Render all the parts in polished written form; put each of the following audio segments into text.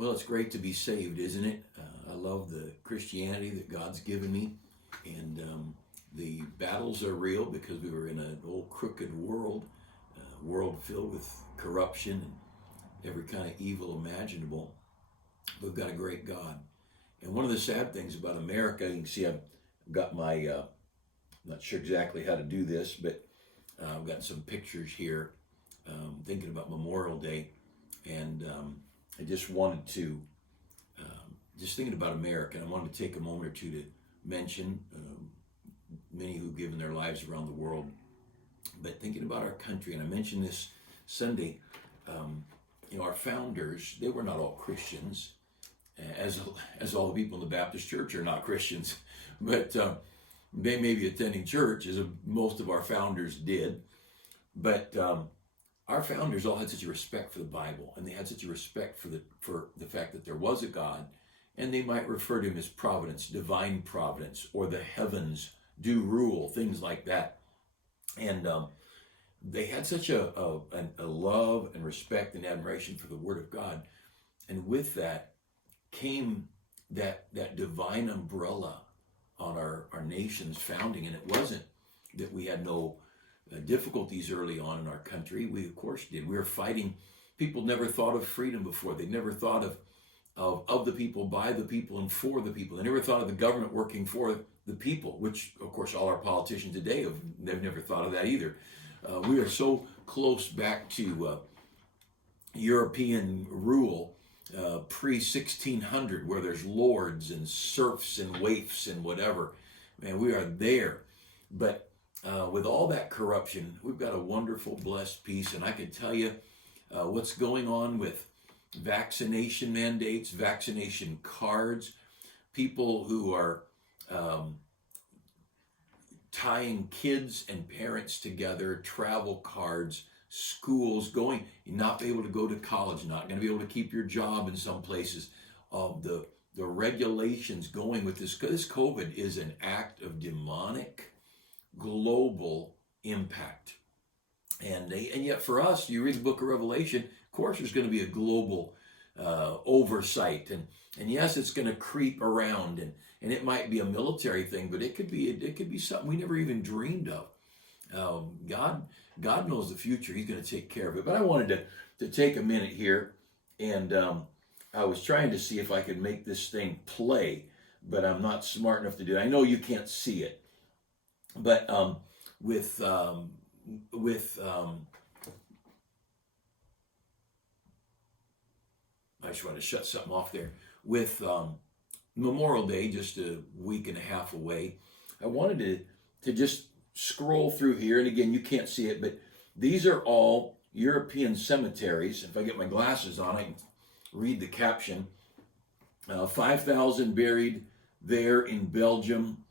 Well, it's great to be saved, isn't it? I love the Christianity that God's given me, and the battles are real because we were in an old crooked world, a world filled with corruption and every kind of evil imaginable. We've got a great God. And one of the sad things about America, you can see I've got my, I'm not sure exactly how to do this, but I've got some pictures here thinking about Memorial Day. And I just wanted to, just thinking about America, I wanted to take a moment or two to mention many who've given their lives around the world, but thinking about our country, and I mentioned this Sunday, our founders, they were not all Christians, as all the people in the Baptist church are not Christians, but they may be attending church, as most of our founders did, but our founders all had such a respect for the Bible, and they had such a respect for the fact that there was a God, and they might refer to him as providence, divine providence, or the heavens do rule, things like that. And they had such a love and respect and admiration for the Word of God, and with that came that divine umbrella on our nation's founding. And it wasn't that we had no difficulties early on in our country. We of course did. We were fighting. People never thought of freedom before. They never thought of the people, by the people, and for the people. They never thought of the government working for the people, which of course all our politicians today they've never thought of that either. We are so close back to European rule pre-1600, where there's lords and serfs and waifs and whatever. Man, we are there. But with all that corruption, we've got a wonderful, blessed peace. And I can tell you what's going on with vaccination mandates, vaccination cards, people who are tying kids and parents together, travel cards, schools, going, not able to go to college, not going to be able to keep your job in some places. The regulations going with this COVID is an act of demonic global impact. And yet for us, you read the book of Revelation, of course there's going to be a global oversight. And yes, it's going to creep around, and it might be a military thing, but it could be something we never even dreamed of. God knows the future. He's going to take care of it. But I wanted to take a minute here, and I was trying to see if I could make this thing play, but I'm not smart enough to do it. I know you can't see it, but with I just want to shut something off there. With Memorial Day, just a week and a half away, I wanted to just scroll through here, and again, you can't see it, but these are all European cemeteries. If I get my glasses on, I can read the caption. 5,000 buried there in Belgium,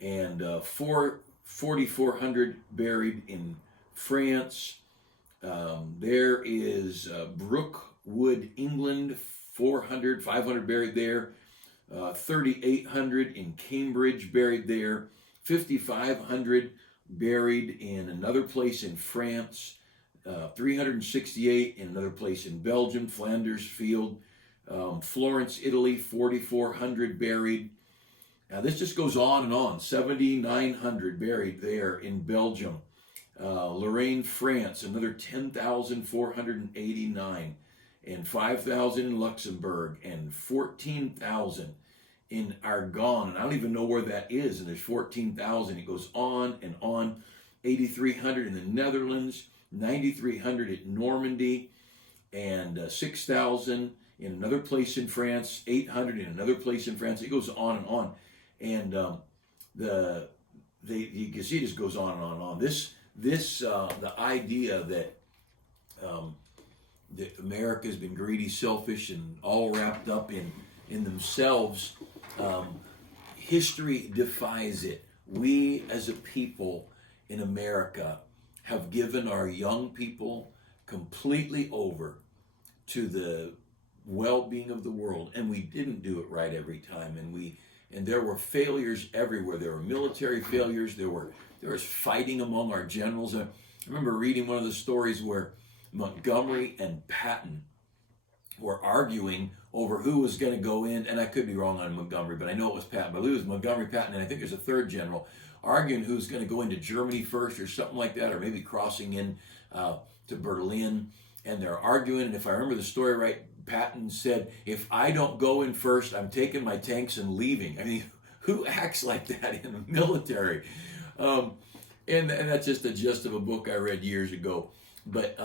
and 4,400 buried in France. There is Brookwood, England, 500 buried there. 3,800 in Cambridge buried there. 5,500 buried in another place in France. 368 in another place in Belgium, Flanders Field. Florence, Italy, 4,400 buried. Now this just goes on and on. 7,900 buried there in Belgium. Lorraine, France, another 10,489, and 5,000 in Luxembourg, and 14,000 in Argonne. And I don't even know where that is, and there's 14,000. It goes on and on. 8,300 in the Netherlands, 9,300 at Normandy, and 6,000 in another place in France, 800 in another place in France. It goes on and on. And you can see it just goes on and on and on. The idea that America has been greedy, selfish, and all wrapped up in themselves, history defies it. We as a people in America have given our young people completely over to the well-being of the world, and we didn't do it right every time, and there were failures everywhere. There were military failures. There was fighting among our generals. I remember reading one of the stories where Montgomery and Patton were arguing over who was going to go in, and I could be wrong on Montgomery, but I know it was Patton. I believe it was Montgomery, Patton, and I think there's a third general arguing who's going to go into Germany first or something like that, or maybe crossing in to Berlin. And they're arguing, and if I remember the story right, Patton said, "If I don't go in first, I'm taking my tanks and leaving." I mean, who acts like that in the military? And that's just the gist of a book I read years ago. But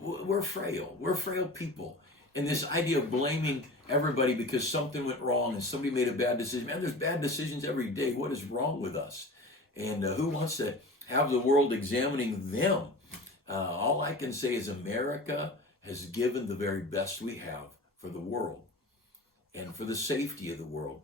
we're frail. We're frail people. And this idea of blaming everybody because something went wrong and somebody made a bad decision. Man, there's bad decisions every day. What is wrong with us? And who wants to have the world examining them? All I can say is America has given the very best we have for the world and for the safety of the world.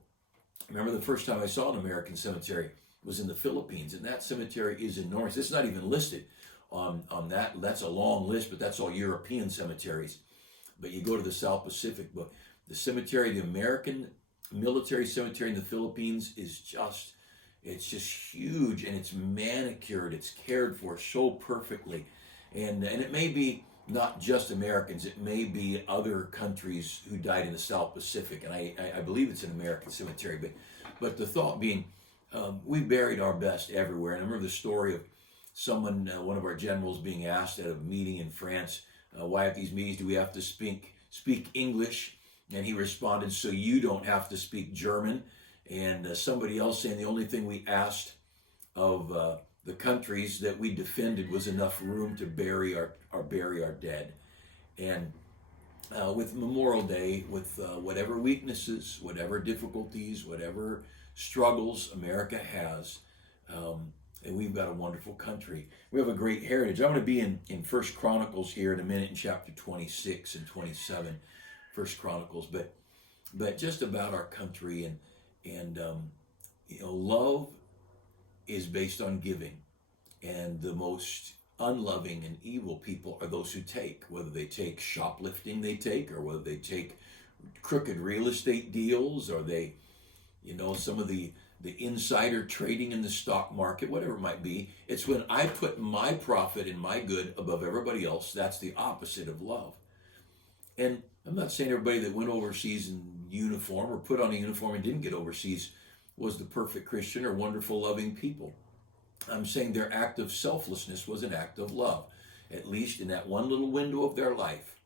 I remember the first time I saw an American cemetery was in the Philippines, and that cemetery is enormous. It's not even listed on that. That's a long list, but that's all European cemeteries. But you go to the South Pacific, but the cemetery, the American military cemetery in the Philippines is just, it's just huge, and it's manicured, it's cared for so perfectly. And it may be not just Americans, it may be other countries who died in the South Pacific, and I believe it's an American cemetery, but the thought being, we buried our best everywhere. And I remember the story of someone, one of our generals, being asked at a meeting in France, why at these meetings do we have to speak English? And he responded, so you don't have to speak German. And somebody else saying the only thing we asked of the countries that we defended was enough room to bury our dead. And with Memorial Day, with whatever weaknesses, whatever difficulties, whatever struggles America has, and we've got a wonderful country. We have a great heritage. I'm going to be in First Chronicles here in a minute, in chapter 26 and 27, First Chronicles, but just about our country, and love is based on giving, and the most unloving and evil people are those who take, whether they take shoplifting, or whether they take crooked real estate deals, or they, some of the insider trading in the stock market, whatever it might be. It's when I put my profit and my good above everybody else. That's the opposite of love. And I'm not saying everybody that went overseas in uniform or put on a uniform and didn't get overseas was the perfect Christian or wonderful, loving people. I'm saying their act of selflessness was an act of love. At least in that one little window of their life,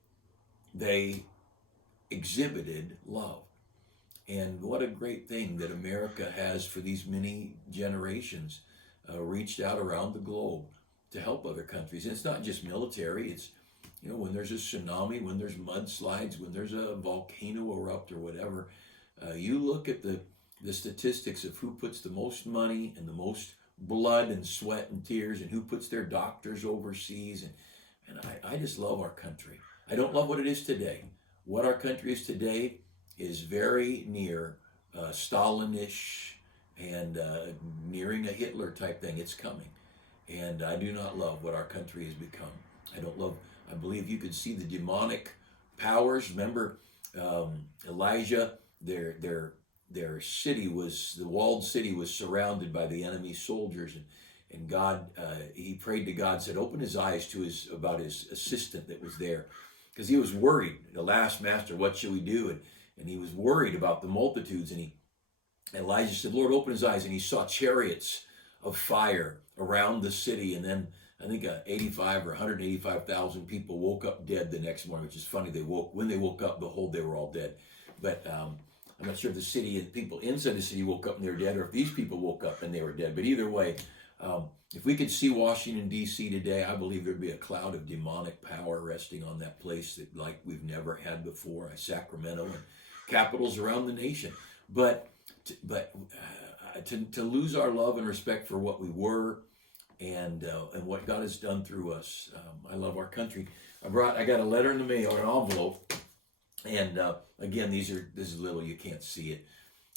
they exhibited love. And what a great thing that America has for these many generations reached out around the globe to help other countries. And it's not just military. It's, when there's a tsunami, when there's mudslides, when there's a volcano erupt or whatever, you look at the statistics of who puts the most money and the most blood and sweat and tears, and who puts their doctors overseas. And I just love our country. I don't love what it is today. What our country is today is very near Stalinish and nearing a Hitler type thing. It's coming. And I do not love what our country has become. I believe you could see the demonic powers. Remember Elijah, their city was, the walled city was surrounded by the enemy soldiers, and God, he prayed to God, said, open his eyes about his assistant that was there, because he was worried. The last master, what shall we do? And he was worried about the multitudes, and Elijah said, Lord, open his eyes, and he saw chariots of fire around the city, and then I think 85 or 185,000 people woke up dead the next morning, which is funny. When they woke up, behold, they were all dead. But I'm not sure if the city and people inside the city woke up and they were dead, or if these people woke up and they were dead. But either way, if we could see Washington, D.C. today, I believe there'd be a cloud of demonic power resting on that place that like we've never had before. Sacramento and capitals around the nation. But to lose our love and respect for what we were and what God has done through us. I love our country. I got a letter in the mail, or an envelope. And again, this is little, you can't see it,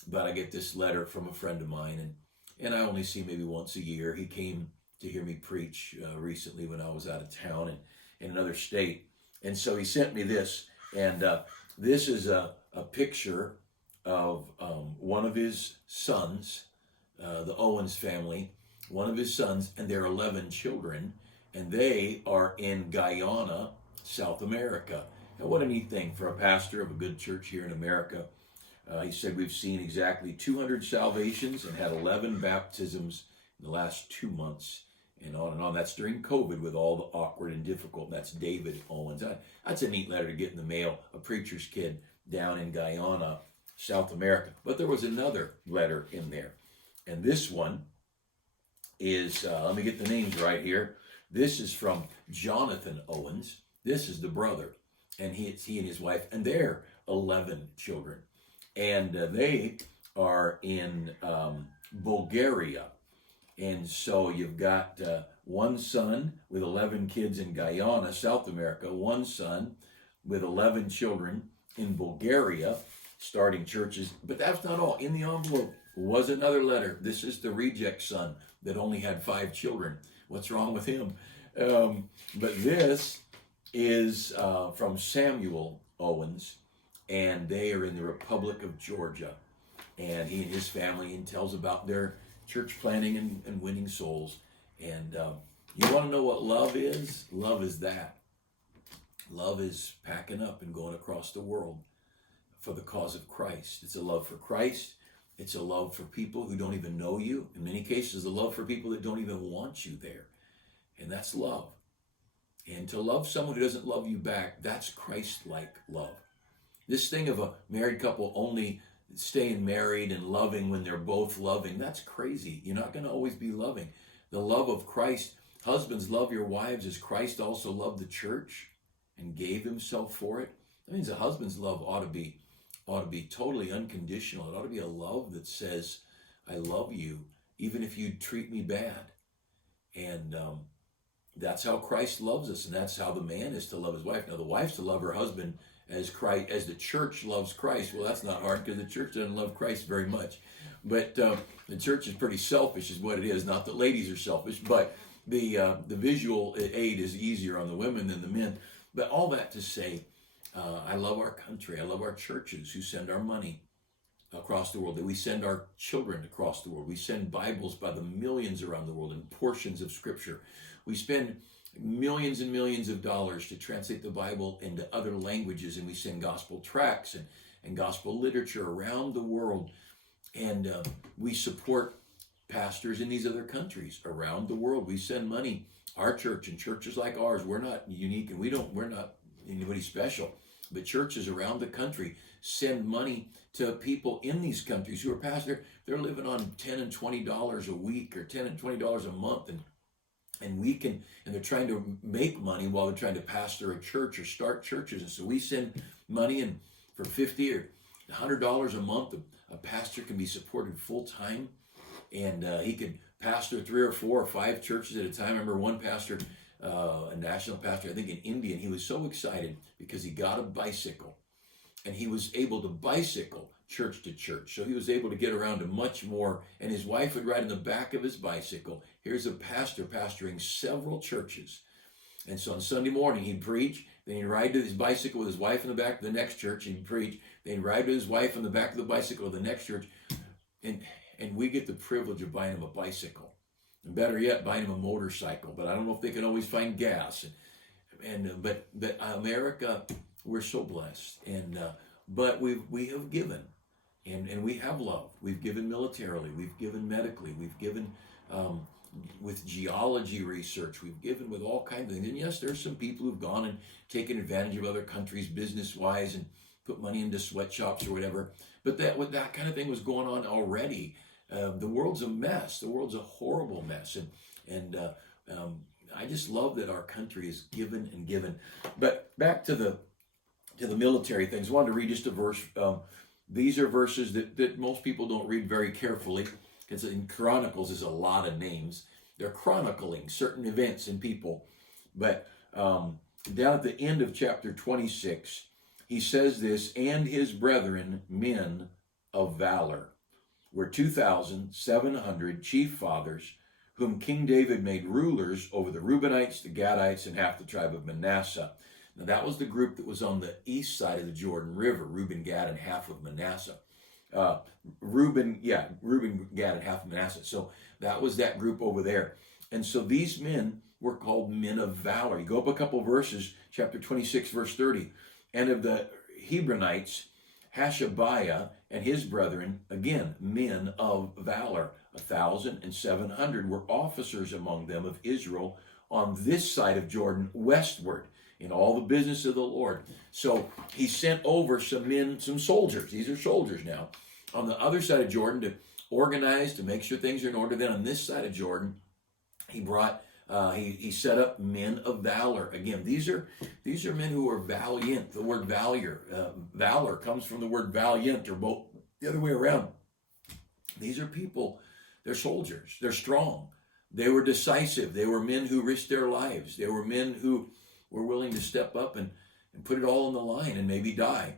but I get this letter from a friend of mine, and I only see maybe once a year. He came to hear me preach recently when I was out of town and in another state, and so he sent me this, and this is a picture of one of his sons, the Owens family, one of his sons, and their 11 children, and they are in Guyana, South America. Now, what a neat thing for a pastor of a good church here in America. He said we've seen exactly 200 salvations and had 11 baptisms in the last 2 months, and on and on. That's during COVID with all the awkward and difficult. That's David Owens. That's a neat letter to get in the mail, a preacher's kid down in Guyana, South America. But there was another letter in there, and this one is, let me get the names right here. This is from Jonathan Owens. This is the brother, and he and his wife, and their 11 children. And they are in Bulgaria. And so you've got one son with 11 kids in Guyana, South America, one son with 11 children in Bulgaria, starting churches. But that's not all. In the envelope was another letter. This is the reject son that only had 5 children. What's wrong with him? But this is from Samuel Owens, and they are in the Republic of Georgia. And he and his family, and tells about their church planting and winning souls. And you want to know what love is? Love is that. Love is packing up and going across the world for the cause of Christ. It's a love for Christ. It's a love for people who don't even know you. In many cases, a love for people that don't even want you there. And that's love. And to love someone who doesn't love you back, that's Christ-like love. This thing of a married couple only staying married and loving when they're both loving, that's crazy. You're not going to always be loving. The love of Christ, husbands, love your wives as Christ also loved the church and gave himself for it. That means a husband's love ought to be totally unconditional. It ought to be a love that says, I love you, even if you treat me bad. And that's how Christ loves us, and that's how the man is to love his wife. Now, the wife's to love her husband as Christ, as the church loves Christ. Well, that's not hard, because the church doesn't love Christ very much. But the church is pretty selfish, is what it is. Not that ladies are selfish, but the visual aid is easier on the women than the men. But all that to say, I love our country. I love our churches who send our money across the world, that we send our children across the world. We send Bibles by the millions around the world and portions of Scripture. We spend millions and millions of dollars to translate the Bible into other languages, and we send gospel tracts and gospel literature around the world. And we support pastors in these other countries around the world. We send money. Our church and churches like ours, we're not unique, and we're not anybody special, but churches around the country send money to people in these countries who are pastors. They're living on $10 and $20 a week, or $10 and $20 a month, and they're trying to make money while they're trying to pastor a church or start churches. And so we send money, and for $50 or $100 a month, a pastor can be supported full time, and he can pastor 3 or 4 or 5 churches at a time. I remember one pastor, a national pastor, I think in India, and he was so excited because he got a bicycle, and he was able to bicycle church to church. So he was able to get around to much more, and his wife would ride in the back of his bicycle. Here's a pastor pastoring several churches. And so on Sunday morning, he'd preach, then he'd ride to his bicycle with his wife in the back of the next church, and he'd preach, then he'd ride with his wife in the back of the bicycle of the next church. And we get the privilege of buying him a bicycle. And better yet, buying him a motorcycle. But I don't know if they can always find gas. But America, we're so blessed. But we have given. And we have love. We've given militarily. We've given medically. We've given with geology research. We've given with all kinds of things. And yes, there's some people who've gone and taken advantage of other countries business-wise and put money into sweatshops or whatever. But that kind of thing was going on already. The world's a mess. The world's a horrible mess. And I just love that our country is given and given. But back to the military things. I wanted to read just a verse. These are verses that most people don't read very carefully, because in Chronicles is a lot of names. They're chronicling certain events and people. But down at the end of chapter 26, he says this, and his brethren, men of valor, were 2,700 chief fathers, whom King David made rulers over the Reubenites, the Gadites, and half the tribe of Manasseh. Now, that was the group that was on the east side of the Jordan River, Reuben, Gad, and half of Manasseh. Reuben, Gad, and half of Manasseh. So that was that group over there. And so these men were called men of valor. You go up a couple verses, chapter 26, verse 30. And of the Hebronites, Hashabiah and his brethren, again, men of valor, 1,700 were officers among them of Israel on this side of Jordan westward in all the business of the Lord. So he sent over some men, some soldiers. These are soldiers now. On the other side of Jordan to organize, to make sure things are in order. Then on this side of Jordan, he brought, he set up men of valor. Again, these are men who are valiant. The word valor comes from the word valiant, or both the other way around. These are people, they're soldiers. They're strong. They were decisive. They were men who risked their lives. They were men who were willing to step up and put it all on the line and maybe die.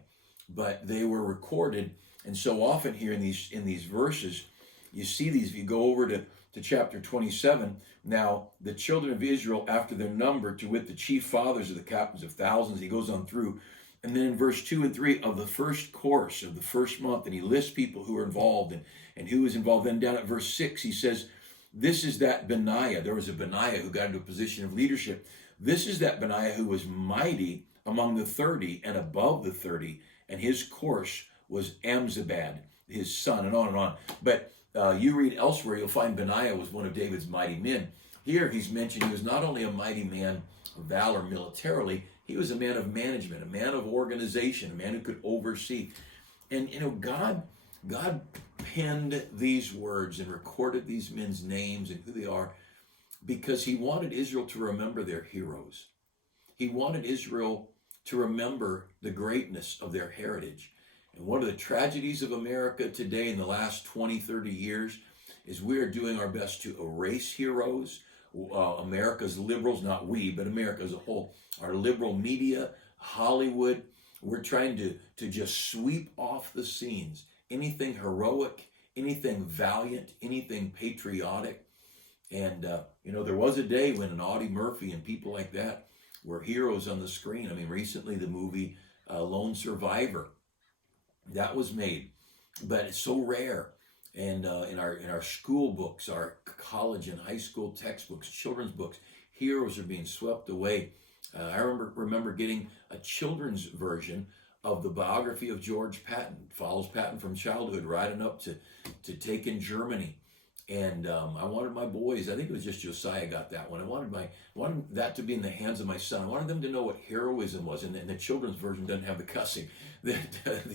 But they were recorded. And so often here in these verses, you see these. If you go over to chapter 27, now the children of Israel, after their number, to wit the chief fathers of the captains of thousands, he goes on through. And then in verse 2 and 3 of the first course of the first month, and he lists people who are involved and who is involved. Then down at verse 6, he says, this is that Benaiah. There was a Benaiah who got into a position of leadership. This is that Benaiah who was mighty among the 30 and above the 30, and his course was Amzabad, his son, and on and on. But you read elsewhere, you'll find Benaiah was one of David's mighty men. Here he's mentioned he was not only a mighty man of valor militarily, he was a man of management, a man of organization, a man who could oversee. And God penned these words and recorded these men's names and who they are because he wanted Israel to remember their heroes. He wanted Israel to remember the greatness of their heritage. And one of the tragedies of America today in the last 20, 30 years is we are doing our best to erase heroes. America's liberals, not we, but America as a whole, our liberal media, Hollywood, we're trying to just sweep off the scenes anything heroic, anything valiant, anything patriotic. And, there was a day when an Audie Murphy and people like that were heroes on the screen. I mean, recently the movie Lone Survivor, that was made, but it's so rare. And in our school books, our college and high school textbooks, children's books, heroes are being swept away. I remember getting a children's version of the biography of George Patton. Follows Patton from childhood right on up to Taken Germany. And I wanted my boys, I think it was just Josiah got that one. I wanted that to be in the hands of my son. I wanted them to know what heroism was. And the children's version doesn't have the cussing, the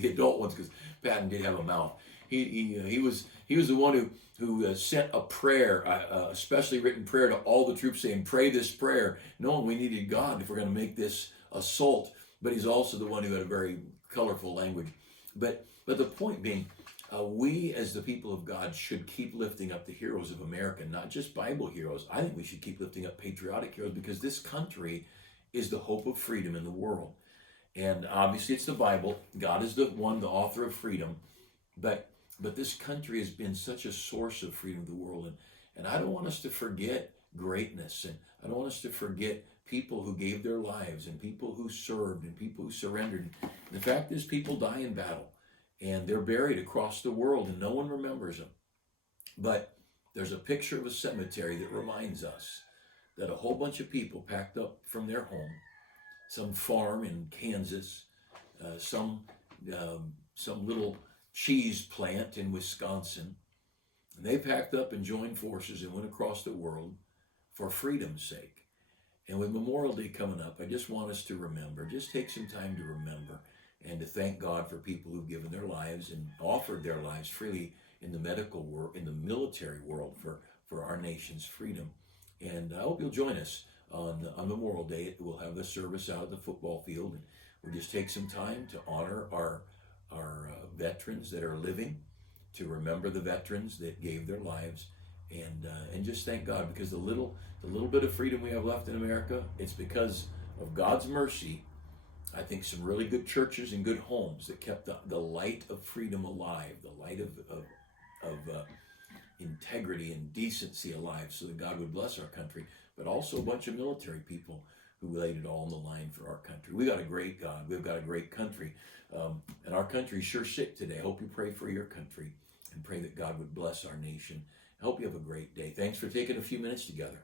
adult ones, because Patton did have a mouth. He was the one who sent a prayer, a specially written prayer to all the troops saying, pray this prayer, knowing we needed God if we're going to make this assault. But he's also the one who had a very colorful language. But the point being, we as the people of God should keep lifting up the heroes of America, not just Bible heroes. I think we should keep lifting up patriotic heroes because this country is the hope of freedom in the world. And obviously it's the Bible. God is the one, the author of freedom. But this country has been such a source of freedom in the world. And I don't want us to forget greatness. And I don't want us to forget people who gave their lives and people who served and people who surrendered. And the fact is, people die in battle. And they're buried across the world and no one remembers them. But there's a picture of a cemetery that reminds us that a whole bunch of people packed up from their home, some farm in Kansas, some little cheese plant in Wisconsin, and they packed up and joined forces and went across the world for freedom's sake. And with Memorial Day coming up, I just want us to remember, just take some time to remember and to thank God for people who've given their lives and offered their lives freely in the medical world, in the military world for our nation's freedom. And I hope you'll join us on Memorial Day. We'll have the service out at the football field, and we'll just take some time to honor our veterans that are living, to remember the veterans that gave their lives, and just thank God, because the little bit of freedom we have left in America, it's because of God's mercy. I think some really good churches and good homes that kept the light of freedom alive, the light of integrity and decency alive, so that God would bless our country, but also a bunch of military people who laid it all on the line for our country. We got a great God. We've got a great country. And our country's sure sick today. I hope you pray for your country and pray that God would bless our nation. I hope you have a great day. Thanks for taking a few minutes together.